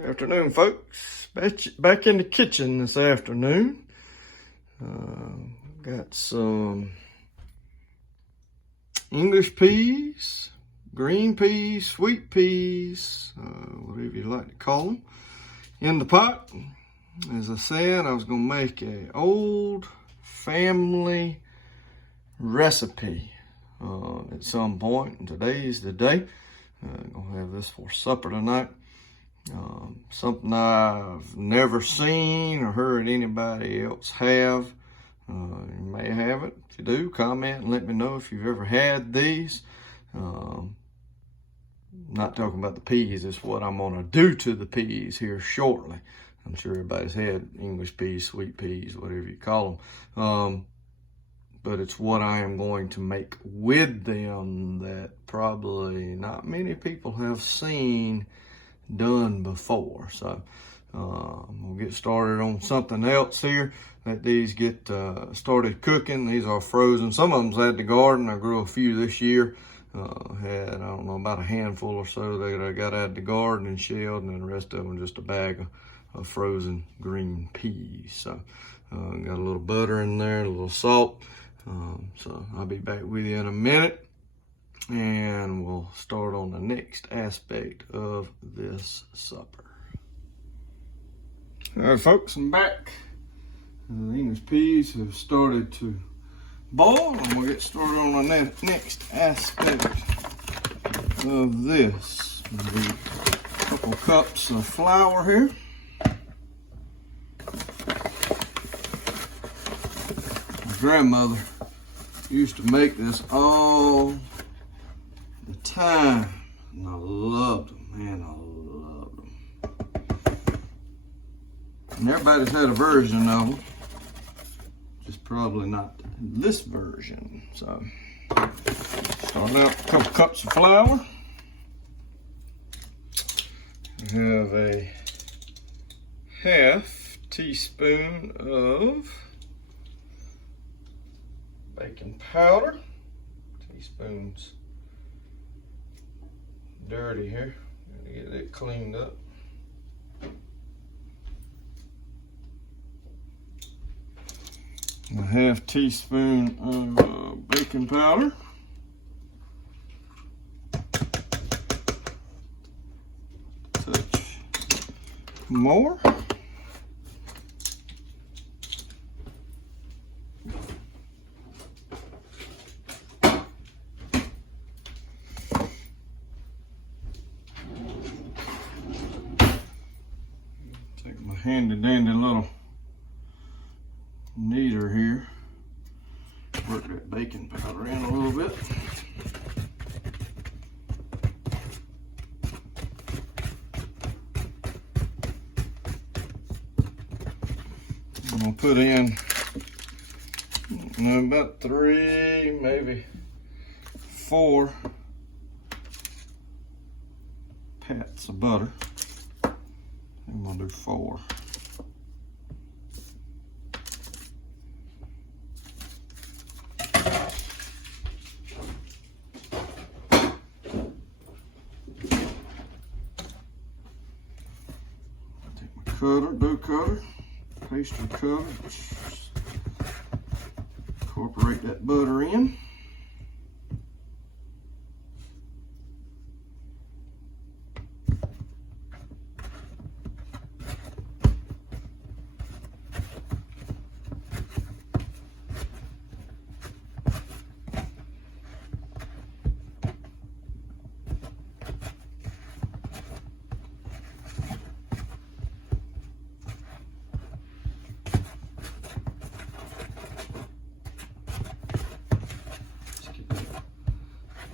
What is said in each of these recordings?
Afternoon, folks. Back in the kitchen this afternoon. Got some English peas, green peas, sweet peas, whatever you like to call them, in the pot. As I said, I was going to make a old family recipe at some point, and today's the day. I'm going to have this for supper tonight. Something I've never seen or heard anybody else have. You may have it. If you do, comment and let me know if you've ever had these. Not talking about the peas, it's what I'm going to do to the peas here shortly. I'm sure everybody's had English peas, sweet peas, whatever you call them. But it's what I am going to make with them that probably not many people have seen done before. So we'll get started on something else here. Let these get started cooking. These are frozen. Some of them's at the garden. I grew a few this year. Had, I don't know, about a handful or so that I got out of the garden and shelled, and then the rest of them just a bag of frozen green peas. So got a little butter in there, a little salt. So I'll be back with you in a minute, and we'll start on the next aspect of this supper. All right, folks, I'm back. The English peas have started to boil, and we'll get started on the next aspect of this. A couple cups of flour here. My grandmother used to make this all the time, and I loved them, man, I loved them. And everybody's had a version of them, just probably not this version. So, starting out with a couple cups of flour. I have a half teaspoon of baking powder. Teaspoon's dirty here. Gotta get it cleaned up. A half teaspoon of baking powder. Touch more. Take my handy dandy little kneader here. Work that baking powder in a little bit. I'm gonna put in about 3, maybe 4 pats of butter. I'm gonna do 4. Dough cutter, pastry cutter, incorporate that butter in.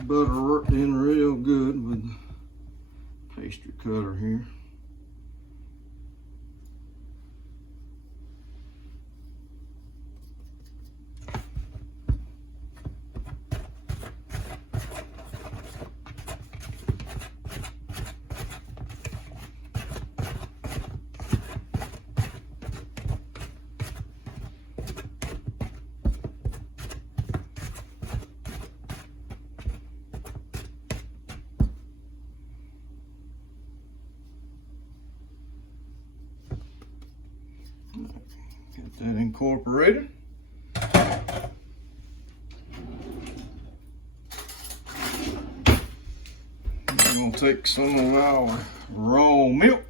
Butter worked in real good with the pastry cutter here. that incorporated. We're gonna take some of our raw milk.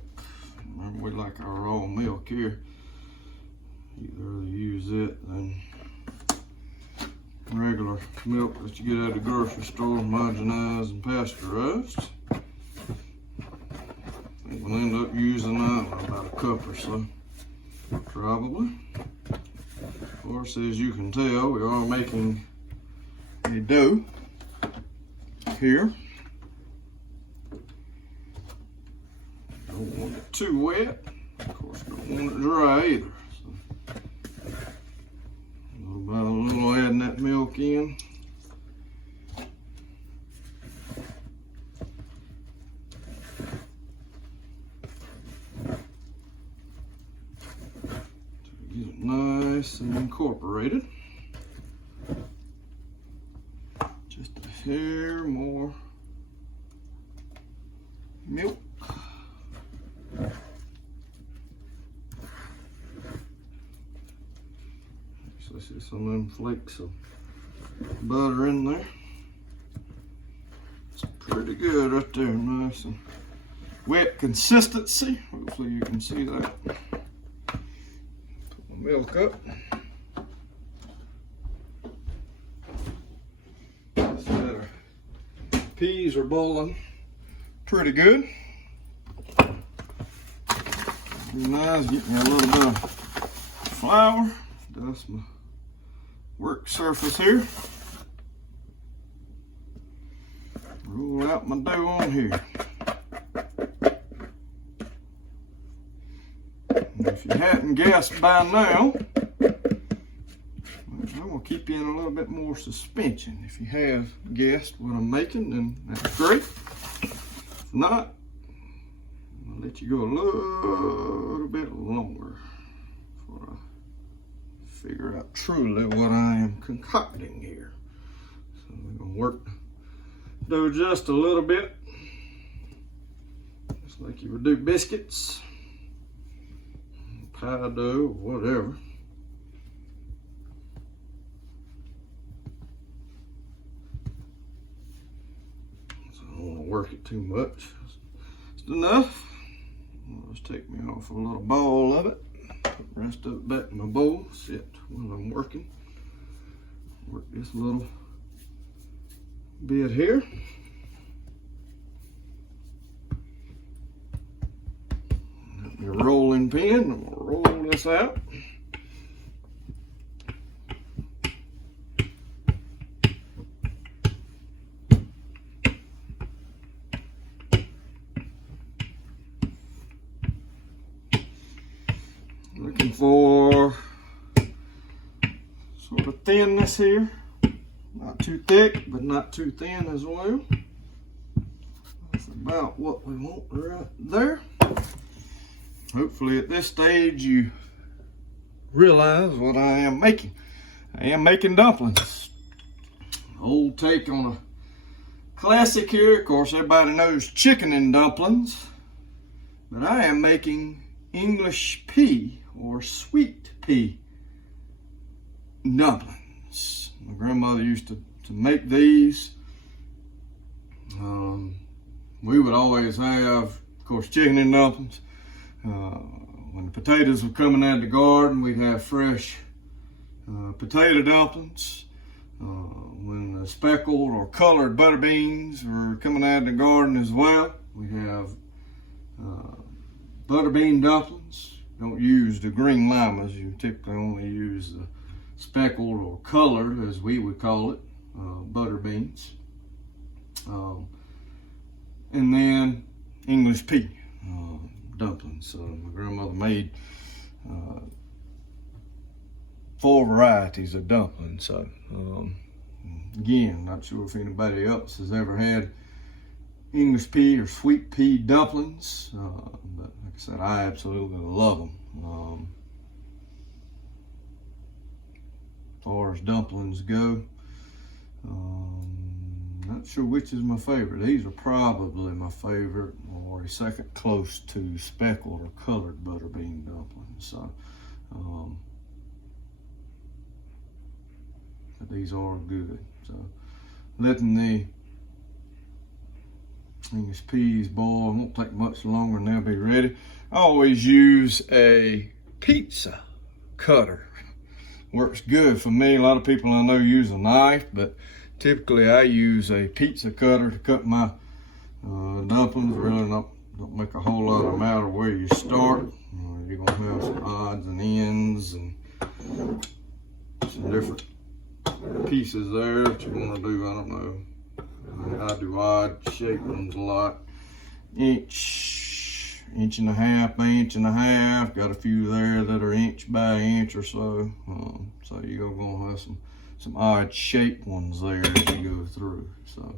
Remember, we like our raw milk here. You'd rather use it than regular milk that you get out of the grocery store, homogenized and pasteurized. I think we'll end up using about a cup or so, probably. Of course, as you can tell, we are making a dough here. Don't want it too wet. Of course, don't want it dry either. So, little by little, adding that milk in. To get it nice and incorporated. Just a hair more milk. So I see some of them flakes of butter in there. It's pretty good right there, nice and wet consistency. Hopefully you can see that. Put my milk up. So our peas are boiling pretty good. Be nice, get me a little bit of flour. Dust my work surface here. Roll out my dough on here. And if you hadn't guessed by now, I'm going to keep you in a little bit more suspension. If you have guessed what I'm making, then that's great. If not, I'll let you go a little bit longer before I figure out truly what I am concocting here. So we're going to work the dough just a little bit, just like you would do biscuits, pie dough, or whatever. So I don't want to work it too much. Just enough. I'll just take me off a little ball of it. Put the rest of it back in my bowl. Sit while I'm working. Work this little bit here. Got my rolling pin. I'm gonna roll this out. Looking for sort of thinness here. Not too thick, but not too thin as well. That's about what we want right there. Hopefully at this stage you realize what I am making. I am making dumplings. Old take on a classic here. Of course, everybody knows chicken and dumplings. But I am making English pea or sweet pea dumplings. My grandmother used to make these. We would always have, of course, chicken and dumplings. When the potatoes were coming out of the garden, we'd have fresh potato dumplings. When the speckled or colored butter beans were coming out of the garden as well, we'd have butter bean dumplings. Don't use the green limas. You typically only use the speckled or colored, as we would call it, butter beans. And then English pea dumplings. So my grandmother made 4 varieties of dumplings. So again, not sure if anybody else has ever had English pea or sweet pea dumplings, but like I said, I absolutely love them. As far as dumplings go, not sure which is my favorite. These are probably my favorite, or a second close to speckled or colored butter bean dumplings. So but these are good. So letting the English peas boil, won't take much longer and they'll be ready. I always use a pizza cutter. Works good for me. A lot of people I know use a knife, but typically I use a pizza cutter to cut my dumplings. Really don't make a whole lot of matter where you start. You're gonna have some odds and ends and some different pieces there that you want to do. I don't know. I do odd shaped ones a lot. Inch and a half by inch and a half. Got a few there that are inch by inch or so. So you're gonna have some odd shaped ones there as you go through. So,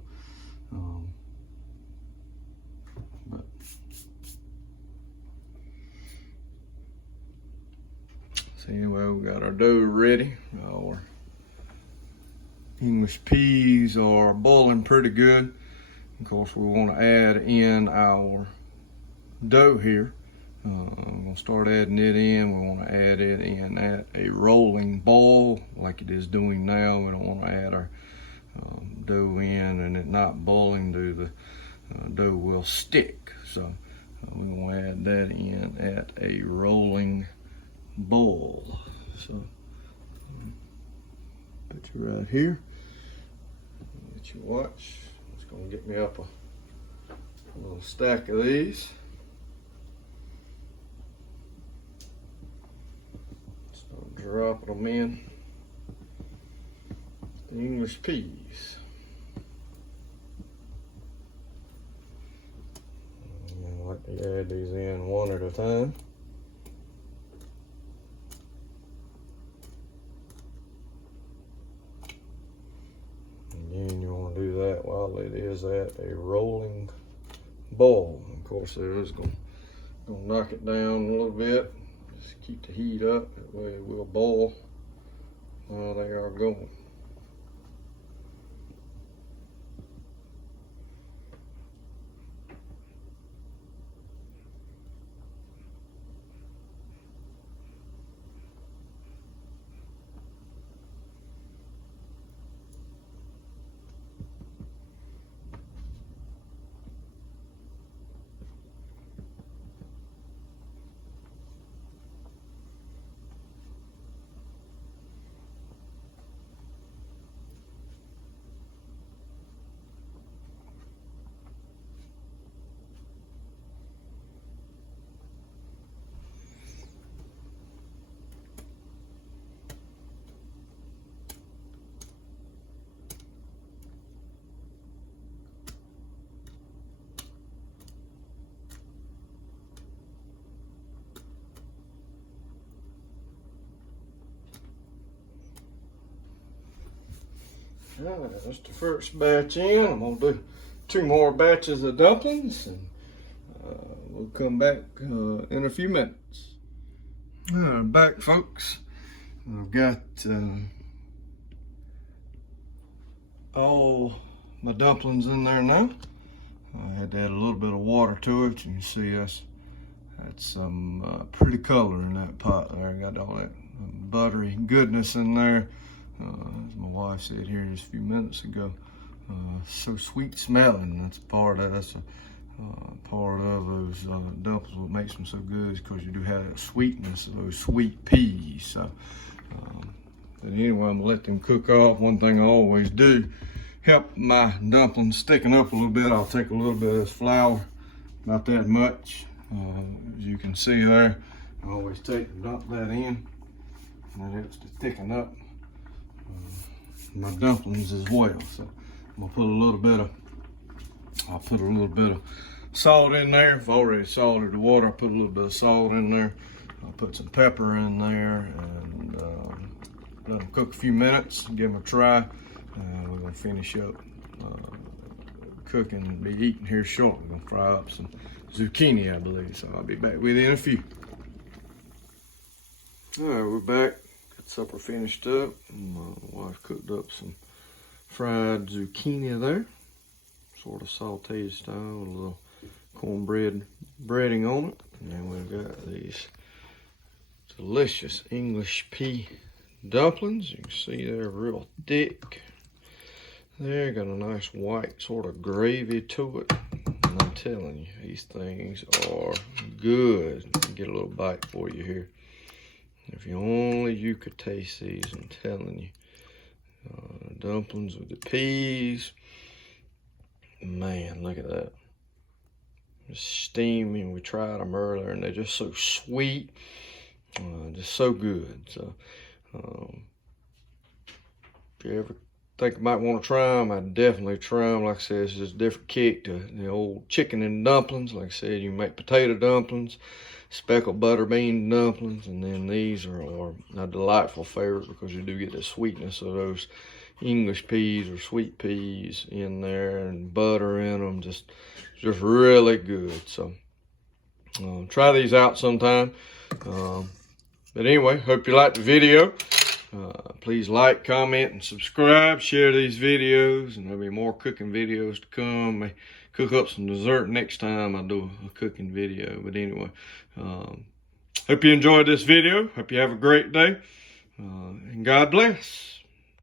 so anyway, we got our dough ready. Our English peas are boiling pretty good. Of course, we want to add in our dough here. I'm going to start adding it in. We want to add it in at a rolling boil like it is doing now. We don't want to add our dough in and it not boiling, the dough will stick. So we want to add that in at a rolling boil. So put you right here. Let you watch. It's going to get me up a little stack of these. Start dropping them in. The English peas. I like to add these in one at a time. Again, you want to do that while it is at a rolling boil. Of course, there is going to knock it down a little bit. Just keep the heat up. That way it will boil while they are going. Alright, that's the first batch in. I'm going to do 2 more batches of dumplings and we'll come back in a few minutes. Back, folks. I've got all my dumplings in there now. I had to add a little bit of water to it. You can see that's some pretty color in that pot there. I got all that buttery goodness in there. As my wife said here just a few minutes ago, so sweet smelling. That's part of those dumplings. What makes them so good is because you do have that sweetness of those sweet peas. So, but anyway, I'm gonna let them cook off. One thing I always do, help my dumplings sticking up a little bit. I'll take a little bit of this flour, not that much, as you can see there. I always take and dump that in, and that helps to thicken up my dumplings as well. So I'm gonna put I'll put a little bit of salt in there. I've already salted the water. I put a little bit of salt in there. I'll put some pepper in there and let them cook a few minutes, give them a try. We're gonna finish up cooking and be eating here shortly. We're gonna fry up some zucchini, I believe. So I'll be back with you in a few. All right, we're back. Supper finished up. My wife cooked up some fried zucchini there, sort of sauteed style with a little cornbread breading on it. And then we've got these delicious English pea dumplings. You can see they're real thick. They're got a nice white sort of gravy to it. And I'm telling you, these things are good. Let me get a little bite for you here. If only you could taste these, I'm telling you. Dumplings with the peas. Man, look at that. Just steaming. We tried them earlier and they're just so sweet. Just so good. So, if you ever think you might want to try them, I'd definitely try them. Like I said, it's just a different kick to the old chicken and dumplings. Like I said, you make potato dumplings, speckled butter bean dumplings, and then these are a delightful favorite because you do get the sweetness of those English peas or sweet peas in there and butter in them. Just really good. So try these out sometime. But anyway, hope you liked the video. Please like, comment, and subscribe. Share these videos, and there'll be more cooking videos to come. May cook up some dessert next time I do a cooking video. But anyway, hope you enjoyed this video. Hope you have a great day, and God bless.